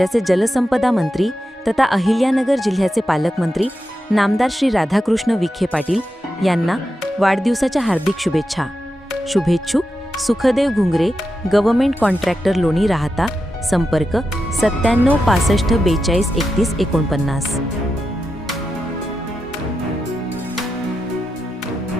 राज्याचे जलसंपदा मंत्री तथा अहिल्यानगर जिल्ह्याचे पालकमंत्री नामदार श्री राधाकृष्ण विखे पाटील यांना वाढदिवसाच्या हार्दिक शुभेच्छा. शुभेच्छुक सुखदेव घुंगरे गव्हर्नमेंट कॉन्ट्रॅक्टर लोणी राहता संपर्क सत्त्याण्णव पासष्ट बेचाळीस एकतीस एकोणपन्नास.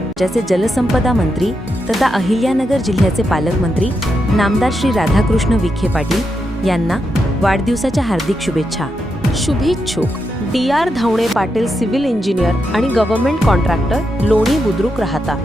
राज्याचे जलसंपदा मंत्री तथा अहिल्यानगर जिल्ह्याचे पालकमंत्री नामदार श्री राधाकृष्ण विखे पाटील यांना वाढदिवसाच्या हार्दिक शुभेच्छा. शुभेच्छुक D R Dhavane Patil civil engineer आणि गव्हर्नमेंट कॉन्ट्रॅक्टर लोणी बुद्रुक राहता.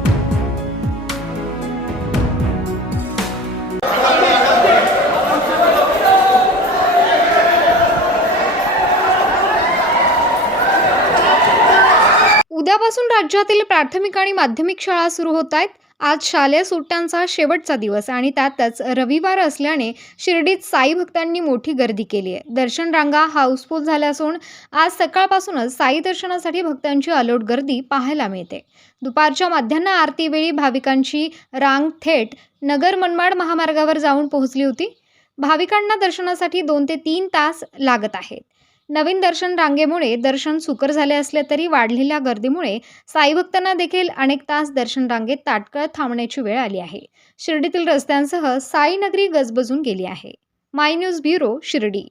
उद्यापासून राज्यातील प्राथमिक आणि माध्यमिक शाळा सुरू होत आहेत. आज शालेय सुट्ट्यांचा शेवटचा दिवस आणि त्यातच रविवार असल्याने शिर्डीत साई भक्तांनी मोठी गर्दी केली आहे. दर्शन रांगा हाऊसफुल झाल्या असून आज सकाळपासूनच साई दर्शनासाठी भक्तांची अलोट गर्दी पाहायला मिळते. दुपारच्या माध्यान्ह आरतीवेळी भाविकांची रांग थेट नगर मनमाड महामार्गावर जाऊन पोहोचली होती. भाविकांना दर्शनासाठी दोन ते तीन तास लागत आहेत. नवीन दर्शन रांगेमुळे दर्शन सुकर झाले असले तरी वाढलेल्या गर्दीमुळे साई भक्तांना देखील अनेक तास दर्शन रांगेत ताटकळत थांबण्याची वेळ आली आहे. शिर्डीतील रस्त्यांसह साईनगरी गजबजून गेली आहे. My news bureau Shirdi.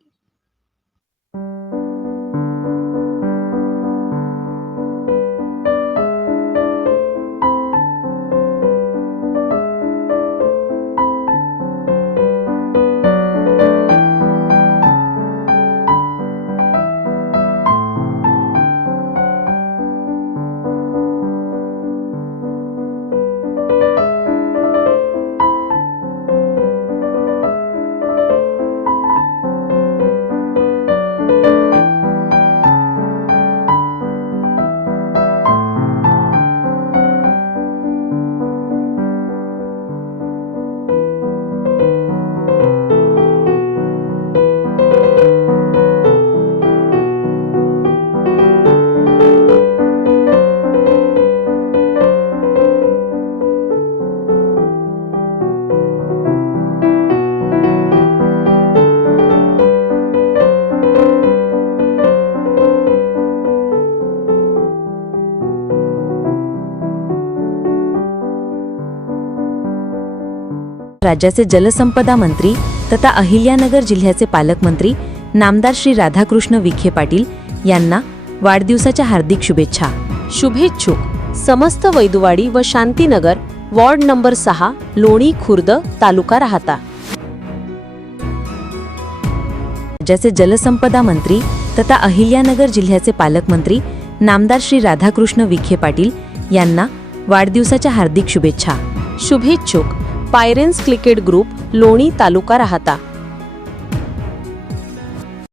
you. राज्याचे जलसंपदा मंत्री तथा अहिल्यानगर जिल्ह्याचे पालकमंत्री नामदार श्री राधाकृष्ण विखे पाटील यांना वाढदिवसाच्या हार्दिक शुभेच्छा. शुभेच्छुक समस्त वैदुवाडी व शांतीनगर वॉर्ड नंबर सहा लोणी खुर्द तालुका राहता. राज्याचे जलसंपदा मंत्री तथा अहिल्यानगर जिल्ह्याचे पालकमंत्री नामदार श्री राधाकृष्ण विखे पाटील यांना वाढदिवसाच्या हार्दिक शुभेच्छा. शुभेच्छुक पायरेन्स क्रिकेट ग्रुप लोणी तालुका राहता.